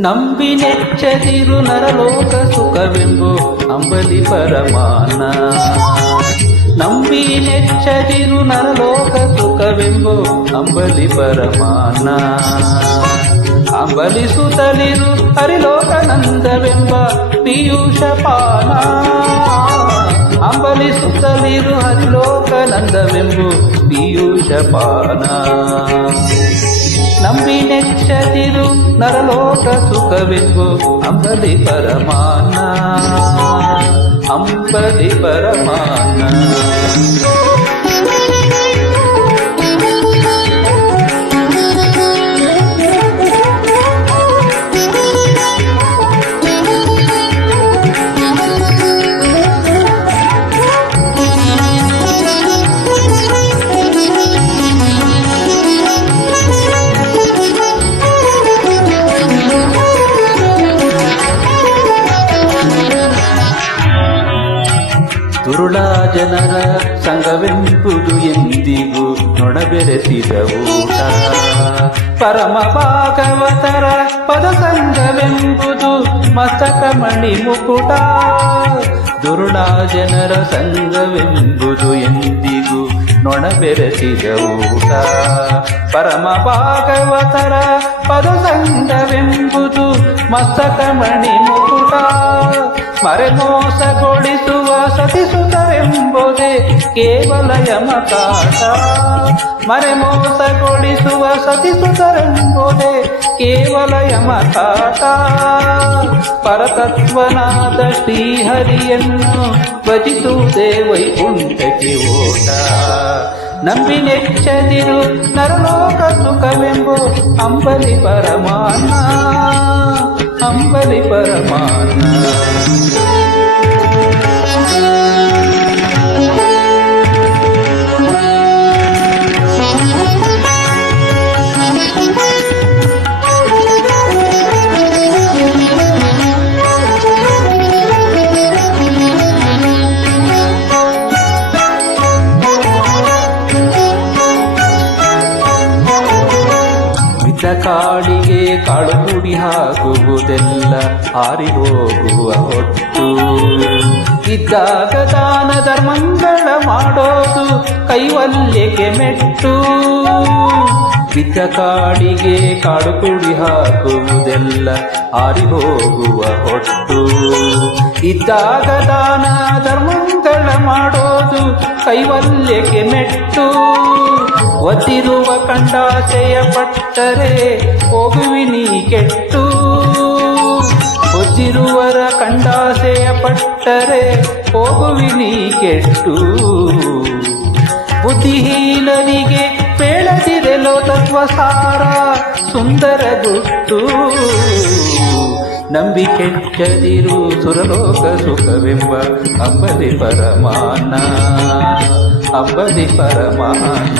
ನಂಬಿ ನೆಚ್ಚದಿರು ನರಲೋಕ ಸುಖವೆಂಬು ಅಂಬಲಿ ಪರಮಾನ. ನಂಬಿ ನೆಚ್ಚದಿರು ನರಲೋಕ ಸುಖವೆಂಬು ಅಂಬಲಿ ಪರಮಾನ. ಅಂಬಲಿಸುತ್ತಲಿರು ಹರಿಲೋಕನಂದವೆಂಬ ಪೀಯೂಷ ಪಾನ. ಅಂಬಲಿಸುತ್ತಲಿರು ಹರಿಲೋಕನಂದವೆಂಬು ಪೀಯೂಷ ಪಾನ. ನಂಬಿ ನೆಚ್ಚದಿರು ನರಲೋಕ ಸುಖವೆಂಬು ಅಂಬಲಿ ಪರಮಾನ. ಅಂಬಲಿ ಪರಮಾನ. ದುರುಳ ಜನರ ಸಂಘವೆಂಬುದು ಎಂದಿಗೂ ನೊಣಬೆರೆಸಿದ ಊಟ. ಪರಮ ಭಾಗವತರ ಪದ ಸಂಘವೆಂಬುದು ಮಸ್ತಕ ಮಣಿ ಮುಕುಟ. ದುರುಳ ಜನರ ಸಂಘವೆಂಬುದು ಎಂದಿಗೂ ನೊಣಬೆರೆಸಿದ ಊಟ. ಪರಮ ಭಾಗವತರ ಪದ ಸಂಘವೆಂಬುದು ಮಸ್ತಕ ಮಣಿ ಮುಕುಟ. ಮರೆಮೋಸಗೊಳಿಸುವ ಸತಿಸುತ್ತರೆಂಬುದೇ ಕೇವಲ ಯಮಕಾಟ. ಮರೆಮೋಸಗೊಳಿಸುವ ಸತಿಸುತ್ತರೆಂಬುದೇ ಕೇವಲ ಯಮಕಾಟ. ಪರತತ್ವನಾದ ಶ್ರೀಹರಿಯನ್ನು ಭಜಿಸುವುದೇ ವೈಕುಂಠಕ್ಕೆ ಓಟ. ನಂಬಿ ನೆಚ್ಚದಿರು ನರಲೋಕ ಸುಖವೆಂಬು ಅಂಬಲಿ ಪರಮಾನ. ಅಂಬಲಿ ಪರಮಾನ. ಕಾಡಿಗೆ ಕಾಳು ಕುಡಿ ಹಾಕುವುದೆಲ್ಲ ಹಾರಿ ಹೋಗುವ ಹೊಟ್ಟು. ಇದ್ದಾಗ ದಾನ ಧರ್ಮಗಳ ಮಾಡೋದು ಕೈವಲ್ಯಕ್ಕೆ ಮೆಟ್ಟು. ಬಿದ್ದ ಕಾಡಿಗೆ ಕಾಡು ಕುಡಿ ಹಾಕುವುದೆಲ್ಲ ಹಾರಿ ಹೋಗುವ ಹೊಟ್ಟು. ಇದ್ದಾಗ ದಾನ ಧರ್ಮಗಳ ಮಾಡೋದು ಕೈವಲ್ಯಕ್ಕೆ ಮೆಟ್ಟು. ಒತ್ತಿರುವ ಕಂಡಾಸೆಯ ಪಟ್ಟರೆ ಹೋಗುವಿ ನೀ ಕೆಟ್ಟು. ಒತ್ತಿರುವರ ಕಂಡಾಸೆಯ ಪಟ್ಟರೆ ಹೋಗುವಿ ನೀ ಕೆಟ್ಟು. ಬುದ್ಧಿಹೀನರಿಗೆ ಬೇಳದಿರೆಲೋ ತತ್ವಸಾರ ಸುಂದರ ಗುಟ್ಟು. ನಂಬಿ ಕೆಚ್ಚದಿರು ಸುರಲೋಕ ಸುಖವೆಂಬ ಅಂಬಲಿ ಪರಮಾನ. ಅಂಬಲಿ ಪರಮಾನ.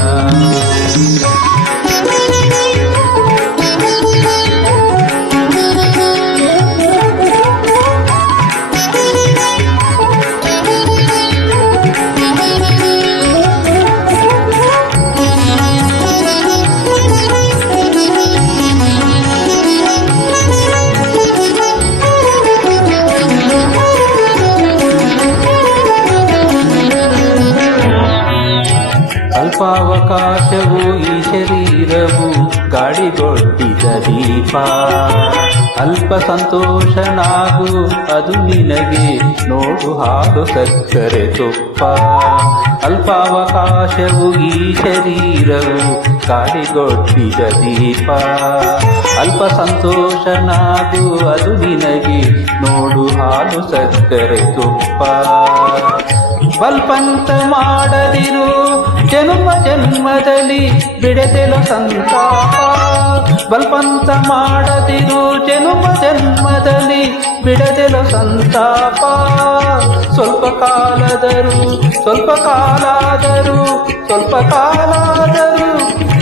ಅಲ್ಪಾವಕಾಶವು ಈ ಶರೀರವು ಗಾಳಿಗೊಡ್ಡಿದ ದೀಪ. ಅಲ್ಪ ಸಂತೋಷನಾಗು ಅದು ನಿನಗೆ ನೋಡು ಹಾಲು ಸಕ್ಕರೆ ತುಪ್ಪ. ಅಲ್ಪಾವಕಾಶವು ಈ ಶರೀರವು ಗಾಳಿಗೊಡ್ಡಿದ ದೀಪ. ಅಲ್ಪ ಸಂತೋಷನಾಗು ಅದು ನಿನಗೆ ನೋಡು ಹಾಲು ಸಕ್ಕರೆ ತುಪ್ಪ. ಬಲ್ಪಂತ ಮಾಡದಿರು ಜನ್ಮ ಜನ್ಮದಲ್ಲಿ ಬಿಡದೆಲು ಸಂತಾಪ. ಬಲ್ಪಂತ ಮಾಡದಿರು ಜನ್ಮ ಜನ್ಮದಲ್ಲಿ ಬಿಡದೆಲು ಸಂತಾಪ. ಸ್ವಲ್ಪ ಸ್ವಲ್ಪ ಕಾಲಾದರೂ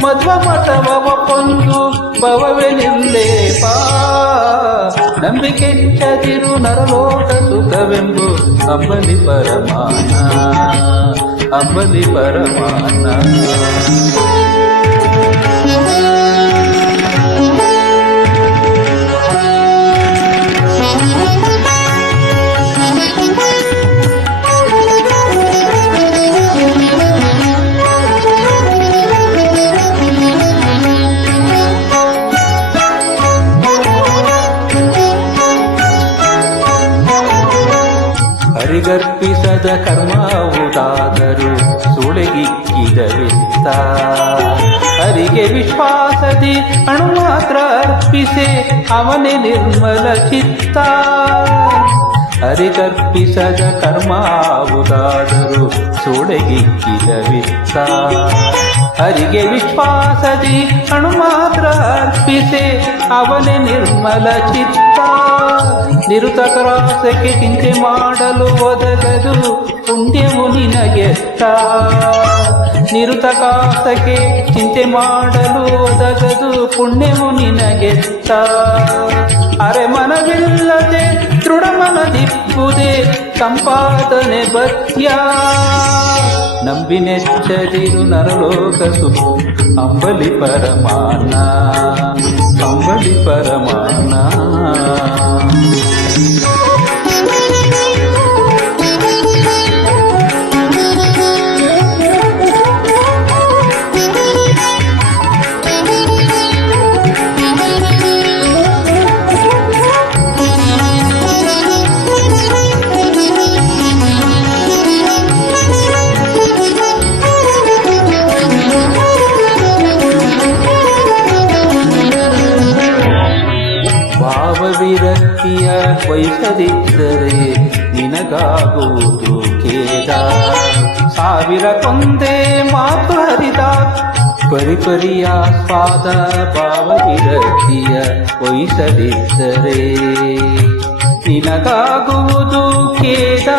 ಮಧ್ವ ಮತವ ಪೊಂದು ಭವವೇ ನಿಲ್ಲೇಪ ನಂಬಿಕೆಂಚದಿರು ನರಲೋಕ ಸುಖವೆಂಬು ಅಂಬಲಿ ಪರಮಾನ ಹರಿಗರ್ಪಿಸದ ಕರ್ಮವುದಾದರೂ ಸುಳೆಗಿಕ್ಕಿದವಿತ್ತ ಹರಿಗೆ ವಿಶ್ವಾಸದಿ ಅಣು ಮಾತ್ರ ಅರ್ಪಿಸೆ ಅವನೇ ನಿರ್ಮಲ ಚಿತ್ತ ಹರಿಗರ್ಪಿಸದ ಕರ್ಮವುದಾದರೂ ಸುಳೆಗಿಕ್ಕಿದವಿತ್ತ ಹರಿಗೆ ವಿಶ್ವಾಸದಿ ಅಣು ಮಾತ್ರ ಅರ್ಪಿಸೆ ಅವನೇ ನಿರ್ಮಲ ಚಿತ್ತ ನಿರುತಕರಾಸಕ್ಕೆ ಚಿಂತೆ ಮಾಡಲು ಒದಗದು ಪುಣ್ಯವು ನಿನಗೆತ್ತ ನಿರುತಕಾಸಕ್ಕೆ ಚಿಂತೆ ಮಾಡಲು ಒದಗದು ಪುಣ್ಯವು ನಿನಗೆತ್ತ ಅರೆ ಮನವಿಲ್ಲದೆ ದೃಢ ಮನದಿಪ್ಪುದೇ ಸಂಪಾದನೆ ಭಕ್ತ್ಯ ನಂಬಿನೆಚ್ಚದಿರು ನರಲೋಕ ಸುಖ ಅಂಬಲಿ ಪರಮಾನ ವಿರಕ್ತಿಯ ವಹಿಸದಿದ್ದರೆ ನಿನಗಾಗುವುದು ಖೇದ ಸಾವಿರ ಕೊಂದೆ ಮಾತು ಹರಿದ ಪರಿಪರಿಯ ಸ್ವಾದ ಭಾವ ವಿರಕ್ತಿಯ ವಹಿಸದಿದ್ದರೆ ನಿನಗಾಗುವುದು ಖೇದ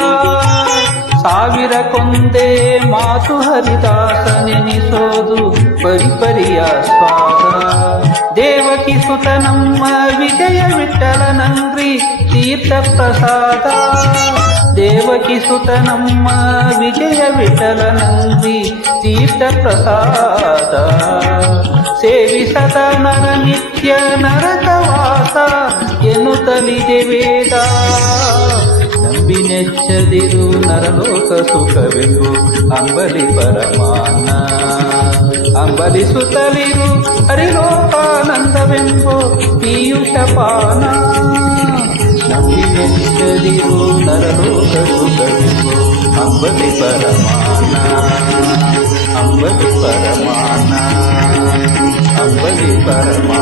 ಸಾವಿರ ಕೊಂದೆ ಮಾತು ಹರಿದಾಸ ನೆನಿಸೋದು ಪರಿಪರಿಯ ಸ್ವಾದ ದೇವಕಿ ಸುತ ನಮ್ಮ ವಿಜಯ ವಿಠಲನಂಗ್ರಿ ತೀರ್ಥ ಪ್ರಸಾದ ದೇವಕಿ ಸುತ ನಮ್ಮ ವಿಜಯ ವಿಠಲನಂಗ್ರಿ ತೀರ್ಥ ಪ್ರಸಾದ ಸೇವಿಸದ ನರ ನಿತ್ಯ ನರಕವಾಸ ಎನ್ನುತ್ತಲಿದೆ ವೇದ ನಂಬಿನೆಚ್ಚದಿರು ನರಲೋಕ ಸುಖವೆಂಬು ಅಂಬಲಿ ಪರಮಾನ ಅಂಬಲಿಸುತ್ತಲಿರು ಹರಿಲೋಕಾನಂದವೆಂಬು ಪೀಯೂಷಪಾನ ನಂಬಿನೆಚ್ಚದಿರು ನರಲೋಕ ಸುಖವೆಂಬು ಅಂಬಲಿ ಪರಮಾನ ಅಂಬಲಿ ಪರಮಾನ